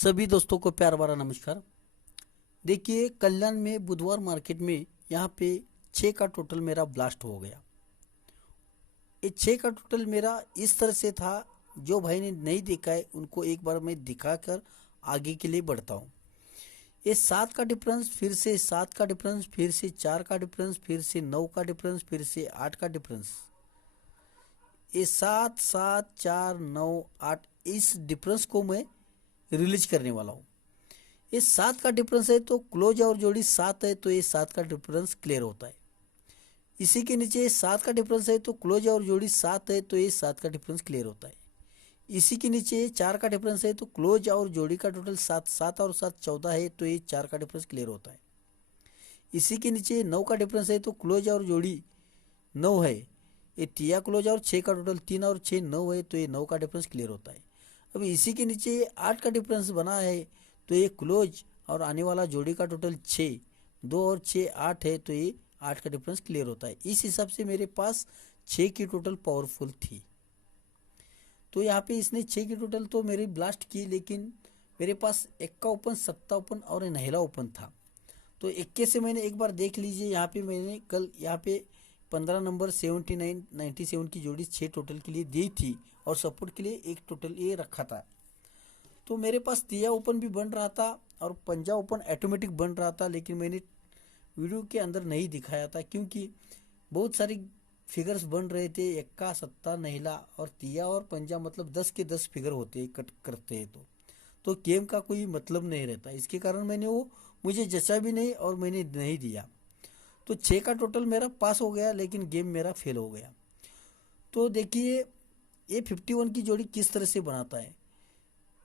सभी दोस्तों को प्यार भरा नमस्कार। देखिए, कल्याण में बुधवार मार्केट में यहाँ पे 6 का टोटल मेरा ब्लास्ट हो गया। ये 6 का टोटल मेरा इस तरह से था, जो भाई ने नहीं देखा है उनको एक बार मैं दिखाकर आगे के लिए बढ़ता हूँ। ये 7 का डिफरेंस, फिर से 7 का डिफरेंस, फिर से 4 का डिफरेंस, फिर से 9 का डिफरेंस, फिर से 8 का डिफरेंस। ये 7 7 4 9 8 इस डिफरेंस को मैं रिलीज करने वाला हूँ। ये 7 का डिफरेंस है तो क्लोज और जोड़ी 7 है तो ये 7 का डिफरेंस क्लियर होता है। इसी के नीचे 7 का डिफरेंस है तो क्लोज और जोड़ी 7 है तो ये 7 का डिफरेंस क्लियर होता है। इसी के नीचे 4 का डिफरेंस है तो क्लोज और जोड़ी का टोटल 7, 7 और 7 14 है तो ये 4 का डिफरेंस क्लियर होता है। इसी के नीचे 9 का डिफरेंस है तो क्लोज और जोड़ी 9 है, ये तिया क्लोज और 6 का टोटल 3 और 6 9 है तो ये 9 का डिफरेंस क्लियर होता है। अब इसी के नीचे 8 का डिफरेंस बना है तो ये क्लोज और आने वाला जोड़ी का टोटल 6, 2 और 6 8 है तो ये 8 का डिफरेंस क्लियर होता है। इस हिसाब से मेरे पास 6 की टोटल पावरफुल थी। तो यहाँ पे इसने 6 की टोटल तो मेरी ब्लास्ट की, लेकिन मेरे पास एक्का ओपन, सत्ता ओपन और नहला ओपन था। तो इक्के से मैंने एक बार देख लीजिए, यहाँ पे मैंने कल यहाँ पे 15 नंबर 79 97 की जोड़ी 6 टोटल के लिए दी थी और सपोर्ट के लिए एक टोटल ये रखा था। तो मेरे पास तिया ओपन भी बन रहा था और पंजा ओपन ऑटोमेटिक बन रहा था, लेकिन मैंने वीडियो के अंदर नहीं दिखाया था क्योंकि बहुत सारी फिगर्स बन रहे थे, एक्का सत्ता नहिला और तिया और पंजा, मतलब 10 के 10 फिगर होते हैं कट करते हैं तो गेम का कोई मतलब नहीं रहता। इसके कारण मैंने वो मुझे जचा भी नहीं और मैंने नहीं दिया। तो 6 का टोटल मेरा पास हो गया, लेकिन गेम मेरा फेल हो गया। तो देखिए, ये 51 की जोड़ी किस तरह से बनाता है।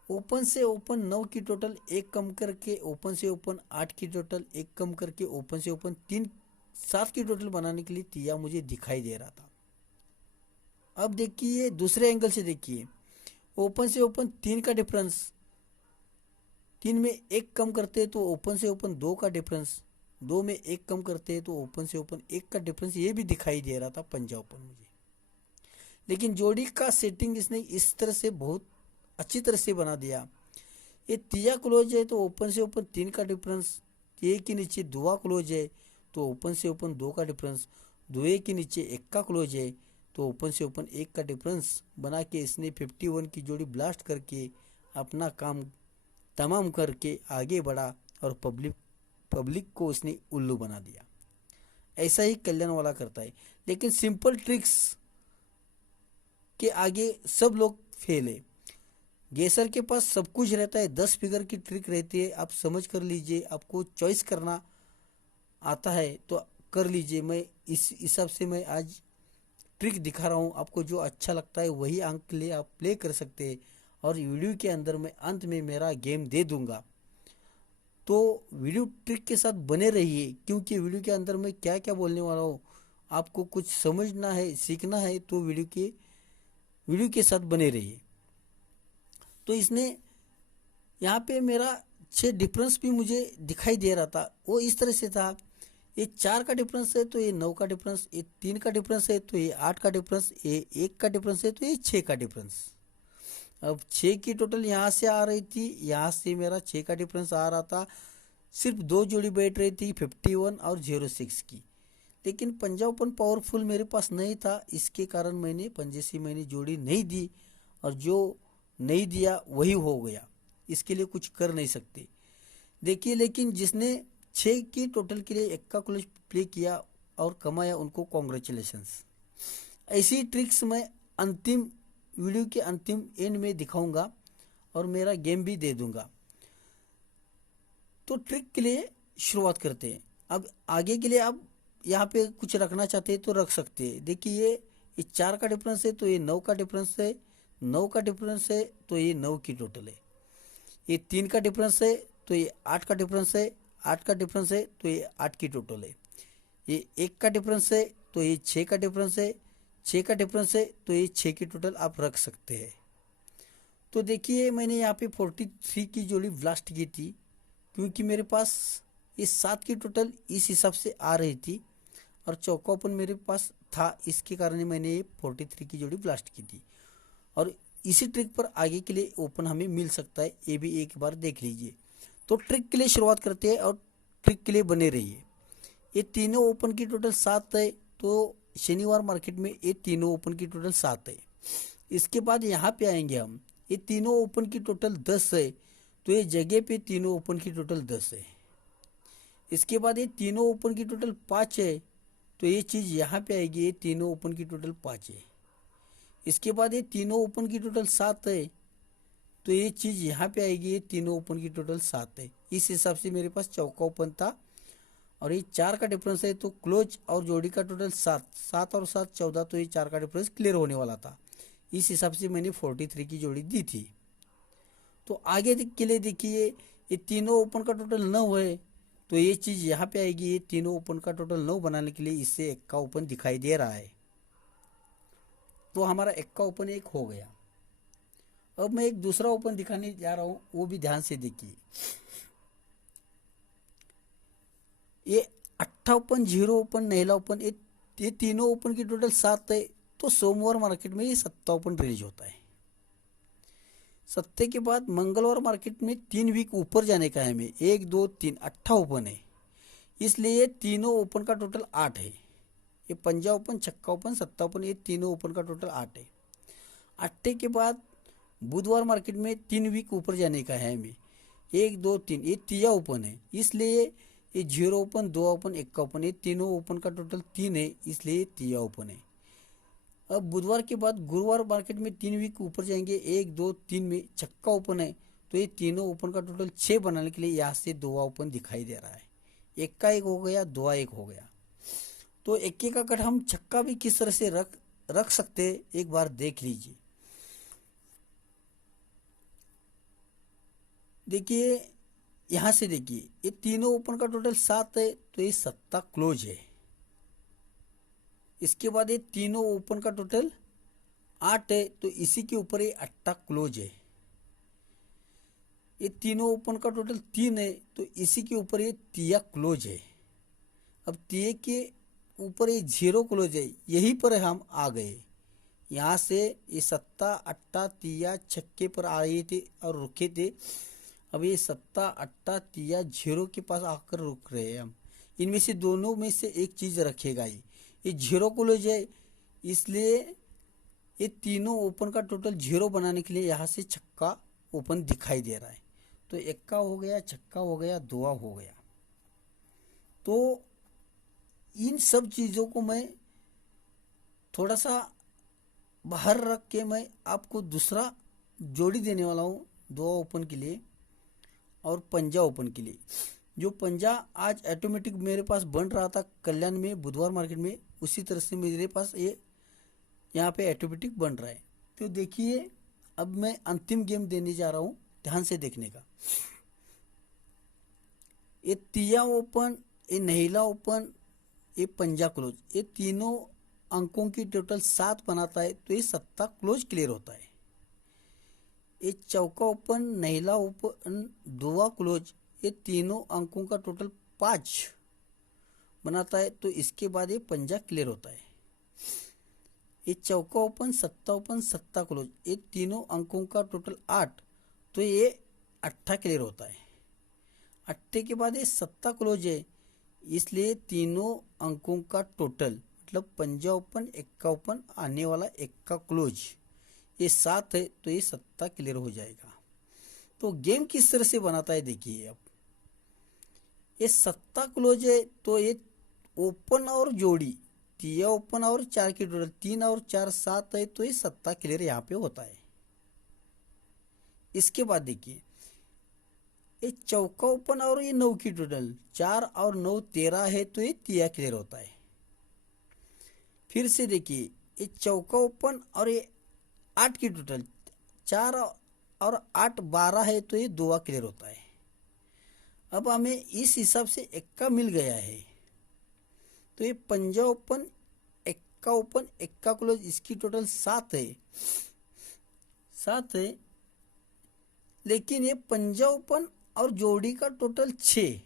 ओपन से ओपन 9 की टोटल एक कम करके ओपन से ओपन 8 की टोटल एक कम करके ओपन से ओपन 3 7 की टोटल बनाने के लिए तिया मुझे दिखाई दे रहा था। अब देखिए दूसरे एंगल से, देखिए ओपन से ओपन 3 का डिफरेंस, 3 में एक कम करते हैं तो ओपन से ओपन 2 का डिफरेंस, 2 में एक कम करते हैं तो ओपन से ओपन 1 का डिफरेंस, ये भी दिखाई दे रहा था पंजा ओपन मुझे। लेकिन जोड़ी का सेटिंग इसने इस तरह से बहुत अच्छी तरह से बना दिया। ये तिया क्लोज है तो ओपन से ओपन 3 का डिफरेंस, तिये के नीचे दुआ क्लोज है तो ओपन से ओपन 2 का डिफरेंस, दुए के नीचे एक का क्लोज है तो ओपन से ओपन 1 का डिफरेंस बना के इसने 51 की जोड़ी ब्लास्ट करके अपना काम तमाम करके आगे बढ़ा और पब्लिक को इसने उल्लू बना दिया। ऐसा ही कल्याण वाला करता है, लेकिन सिंपल ट्रिक्स के आगे सब लोग फेल है। गेसर के पास सब कुछ रहता है, 10 फिगर की ट्रिक रहती है, आप समझ कर लीजिए। आपको चॉइस करना आता है तो कर लीजिए। मैं इस हिसाब से मैं आज ट्रिक दिखा रहा हूँ, आपको जो अच्छा लगता है वही अंक के लिए आप प्ले कर सकते हैं। और वीडियो के अंदर मैं अंत में मेरा गेम दे दूंगा, तो वीडियो ट्रिक के साथ बने रहिए, क्योंकि वीडियो के अंदर मैं क्या क्या बोलने वाला हूँ आपको कुछ समझना है, सीखना है, तो वीडियो के साथ बने रहिए। तो इसने यहाँ पे मेरा 6 डिफरेंस भी मुझे दिखाई दे रहा था, वो इस तरह से था। ये 4 का डिफरेंस है तो ये 9 का डिफरेंस, ये 3 का डिफरेंस है तो ये 8 का डिफरेंस, ये 1 का डिफरेंस है तो ये 6 का डिफरेंस। अब 6 की टोटल यहाँ से आ रही थी, यहाँ से मेरा 6 का डिफरेंस आ रहा था। सिर्फ 2 जोड़ी बैठ रही थी 51 और 06 की, लेकिन पंजा ओपन पावरफुल मेरे पास नहीं था। इसके कारण पंजे से मैंने जोड़ी नहीं दी और जो नहीं दिया वही हो गया, इसके लिए कुछ कर नहीं सकते। देखिए, लेकिन जिसने 6 की टोटल के लिए एक का क्लोज प्ले किया और कमाया, उनको कॉन्ग्रेचुलेशंस। ऐसी ट्रिक्स मैं अंतिम वीडियो के अंतिम एंड में दिखाऊंगा और मेरा गेम भी दे दूंगा। तो ट्रिक के लिए शुरुआत करते हैं। अब आगे के लिए आप यहाँ पे कुछ रखना चाहते हैं तो रख सकते हैं। देखिए, ये 4 का डिफरेंस है तो ये 9 का डिफरेंस है, 9 का डिफरेंस है तो ये 9 की टोटल है। ये 3 का डिफरेंस है तो ये 8 का डिफरेंस है, 8 का डिफरेंस है तो ये 8 की टोटल है। ये 1 का डिफरेंस है तो ये 6 का डिफरेंस है, 6 का डिफरेंस है तो ये 6 की टोटल आप रख सकते हैं। तो देखिए, मैंने यहाँ पे 43 की जोड़ी ब्लास्ट की थी, क्योंकि मेरे पास ये 7 की टोटल इस हिसाब से आ रही थी और चौका ओपन मेरे पास था, इसके कारण मैंने ये 43 की जोड़ी ब्लास्ट की थी। और इसी ट्रिक पर आगे के लिए ओपन हमें मिल सकता है, ये भी एक बार देख लीजिए। तो ट्रिक के लिए शुरुआत करते हैं और ट्रिक के लिए बने रहिए। ये तीनों ओपन की टोटल 7 है, तो शनिवार मार्केट में ये तीनों ओपन की टोटल 7 है। इसके बाद यहाँ पे आएंगे हम, ये तीनों ओपन की टोटल 10 है, तो ये जगह पे तीनों ओपन की टोटल 10 है। इसके बाद ये तीनों ओपन की टोटल 5 है, तो ये चीज़ यहाँ पे आएगी, ये तीनों ओपन की टोटल 5 है। इसके बाद ये तीनों ओपन की टोटल 7 है, तो ये चीज़ यहाँ पे आएगी, ये तीनों ओपन की टोटल 7 है। इस हिसाब से मेरे पास चौका ओपन था और ये 4 का डिफरेंस है, तो क्लोज और जोड़ी का टोटल 7, 7 और 7 14, तो ये 4 का डिफरेंस क्लियर होने वाला था। इस हिसाब से मैंने 43 की जोड़ी दी थी। तो आगे के लिए देखिए, ये तीनों ओपन का टोटल 9 है, तो ये चीज़ यहाँ पे आएगी, ये तीनों ओपन का टोटल 9 बनाने के लिए इससे एक का ओपन दिखाई दे रहा है, तो हमारा एक का ओपन एक हो गया। अब मैं एक दूसरा ओपन दिखाने जा रहा हूँ, वो भी ध्यान से देखिए। ये 8 ओपन, 0 ओपन, नहला ओपन, ये तीनों ओपन की टोटल 7 है, तो सोमवार मार्केट में ये 7 ओपन रिलीज होता है। 7 के बाद मंगलवार मार्केट में 3 वीक ऊपर जाने का है हमें, 1 2 3 8 ओपन है, इसलिए तीनों ओपन का टोटल 8 है। ये पंजा ओपन, छक्का ओपन, 7 ओपन, ये तीनों ओपन का टोटल 8 है। 8 के बाद बुधवार मार्केट में 3 वीक ऊपर जाने का है हमें, 1 2 3, ये तीजा ओपन है, इसलिए ये 0 ओपन, 2 ओपन, 1 का ओपन, ये तीनों ओपन का टोटल 3 है, इसलिए तीजा ओपन है। अब बुधवार के बाद गुरुवार मार्केट में 3 वीक ऊपर जाएंगे, 1 2 3 में छक्का ओपन है, तो ये तीनों ओपन का टोटल 6 बनाने के लिए यहाँ से 2 ओपन दिखाई दे रहा है। 1 का 1 हो गया, 2 1 हो गया। तो 1 का कट हम छक्का भी किस तरह से रख सकते हैं, एक बार देख लीजिए। देखिए यहाँ से देखिए, ये तीनों ओपन का टोटल 7 है, तो ये 7 क्लोज है। इसके बाद ये तीनों ओपन का टोटल 8 है, तो इसी के ऊपर ये 8 क्लोज है। ये तीनों ओपन का टोटल 3 है, तो इसी के ऊपर ये तिया क्लोज है। अब तिये के ऊपर ये 0 क्लोज है, यहीं पर हम आ गए। यहाँ से ये 7 8 तिया छक्के पर आ रहे थे और रुके थे। अब ये 7 8 तिया 0 के पास आकर रुक रहे हैं हम। इनमें से दोनों में से एक चीज़ रखेगा, ये 0 क्लोज है, इसलिए ये तीनों ओपन का टोटल 0 बनाने के लिए यहाँ से छक्का ओपन दिखाई दे रहा है। तो 1 का हो गया, छक्का हो गया, 2 हो गया। तो इन सब चीज़ों को मैं थोड़ा सा बाहर रख के मैं आपको दूसरा जोड़ी देने वाला हूँ, 2 ओपन के लिए और पंजा ओपन के लिए। जो पंजा आज ऑटोमेटिक मेरे पास बन रहा था कल्याण में बुधवार मार्केट में, उसी तरह से मेरे पास ये यहाँ पे ऑटोमेटिक बन रहा है। तो देखिए, अब मैं अंतिम गेम देने जा रहा हूँ, ध्यान से देखने का। ये तिया ओपन, ये नहीला ओपन, ये पंजा क्लोज, ये तीनों अंकों की टोटल 7 बनाता है, तो ये 7 क्लोज क्लियर होता है। ये चौका ओपन, नहीला ओपन, 2 क्लोज, ये तीनों अंकों का टोटल 5 बनाता है, तो इसके बाद ये पंजा क्लियर होता है। ये चौका ओपन, 7 ओपन, 7 क्लोज, ये तीनों अंकों का टोटल 8, तो ये 8 क्लियर होता है। 8 के बाद ये 7 क्लोज है, इसलिए तीनों अंकों का टोटल मतलब पंजा ओपन, 1 का ओपन, आने वाला 1 का क्लोज, ये 7 है, तो ये 7 क्लियर हो जाएगा। तो गेम किस तरह से बनाता है देखिए। अब ये 7 क्लोज है, तो ये ओपन और जोड़ी, तिया ओपन और 4 की टोटल 3 और 4 7 है, तो ये 7 क्लियर यहाँ पे होता है। इसके बाद देखिए, ये चौका ओपन और ये 9 की टोटल 4 और 9 13 है, तो ये तिया क्लियर होता है। फिर से देखिए, ये चौका ओपन और ये 8 की टोटल 4 और 8 12 है, तो ये 2 क्लियर होता है। अब हमें इस हिसाब से 1 का मिल गया है, तो ये पंजा ओपन, 1 का ओपन, 1 का क्लोज, इसकी टोटल 7 है, लेकिन ये पंजा ओपन और जोड़ी का टोटल 6,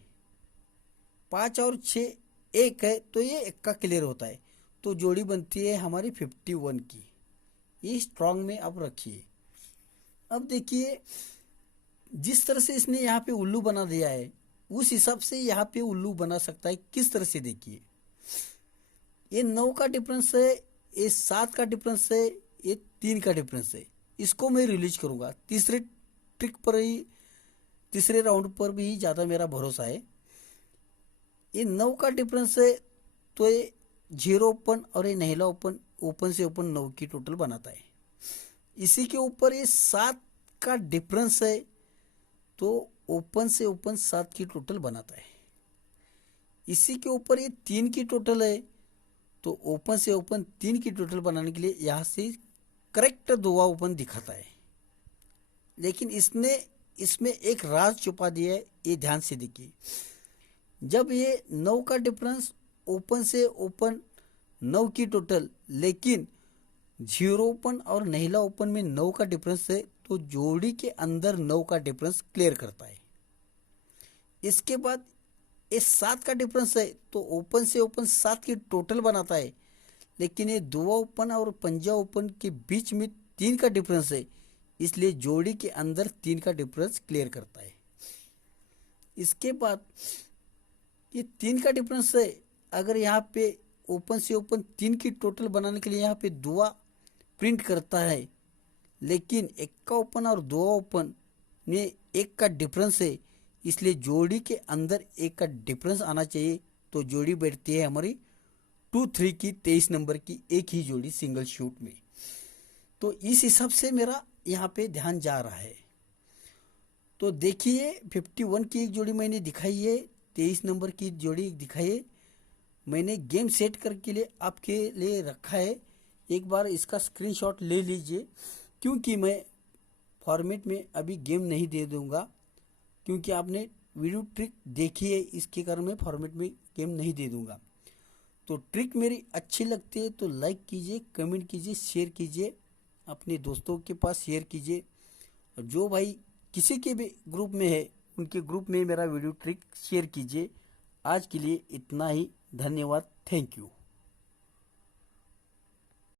5 और 6 1 है, तो ये 1 का क्लियर होता है। तो जोड़ी बनती है हमारी 51 की। ये स्ट्रांग में आप रखिए। अब देखिए जिस तरह से इसने यहाँ पे उल्लू बना दिया है उस हिसाब से यहाँ पे उल्लू बना सकता है। किस तरह से देखिए, ये 9 का डिफरेंस है, ये 7 का डिफरेंस है, ये 3 का डिफरेंस है। इसको मैं रिलीज करूंगा तीसरे ट्रिक पर ही, तीसरे राउंड पर भी ज़्यादा मेरा भरोसा है। ये 9 का डिफरेंस है तो ये 0 ओपन और ये नहीला ओपन, ओपन से ओपन 9 की टोटल बनाता है। इसी के ऊपर ये 7 का डिफरेंस है तो ओपन से ओपन 7 की टोटल बनाता है। इसी के ऊपर ये 3 की टोटल है तो ओपन से ओपन 3 की टोटल बनाने के लिए यहाँ से करेक्ट दुआ ओपन दिखाता है। लेकिन इसने इसमें एक राज छुपा दिया है, ये ध्यान से देखिए। जब ये 9 का डिफरेंस ओपन से ओपन 9 की टोटल, लेकिन 0 ओपन और नहीला ओपन में 9 का डिफरेंस है तो जोड़ी के अंदर 9 का डिफरेंस क्लियर करता है। इसके बाद ये 7 का डिफरेंस है तो ओपन से ओपन 7 की टोटल बनाता है। लेकिन ये दुआ ओपन और पंजा ओपन के बीच में 3 का डिफरेंस है, इसलिए जोड़ी के अंदर 3 का डिफरेंस क्लियर करता है। इसके बाद ये 3 का डिफरेंस है, अगर यहाँ पे ओपन से ओपन 3 की टोटल बनाने के लिए यहाँ पे दुआ प्रिंट करता है, लेकिन 1 का ओपन और 2 ओपन में 1 का डिफरेंस है, इसलिए जोड़ी के अंदर 1 का डिफरेंस आना चाहिए। तो जोड़ी बैठती है हमारी 2-3 की 23 नंबर की एक ही जोड़ी सिंगल शूट में। तो इस हिसाब से मेरा यहाँ पे ध्यान जा रहा है। तो देखिए 51 की एक जोड़ी मैंने दिखाई है, 23 नंबर की जोड़ी दिखाई है, मैंने गेम सेट करके लिए आपके लिए रखा है। एक बार इसका स्क्रीनशॉट ले लीजिए, क्योंकि मैं फॉर्मेट में अभी गेम नहीं दे दूंगा, क्योंकि आपने वीडियो ट्रिक देखी है, इसके कारण मैं फॉर्मेट में गेम नहीं दे दूंगा। तो ट्रिक मेरी अच्छी लगती है तो लाइक कीजिए, कमेंट कीजिए, शेयर कीजिए, अपने दोस्तों के पास शेयर कीजिए। और जो भाई किसी के भी ग्रुप में है उनके ग्रुप में मेरा वीडियो ट्रिक शेयर कीजिए। आज के लिए इतना ही, धन्यवाद, थैंक यू।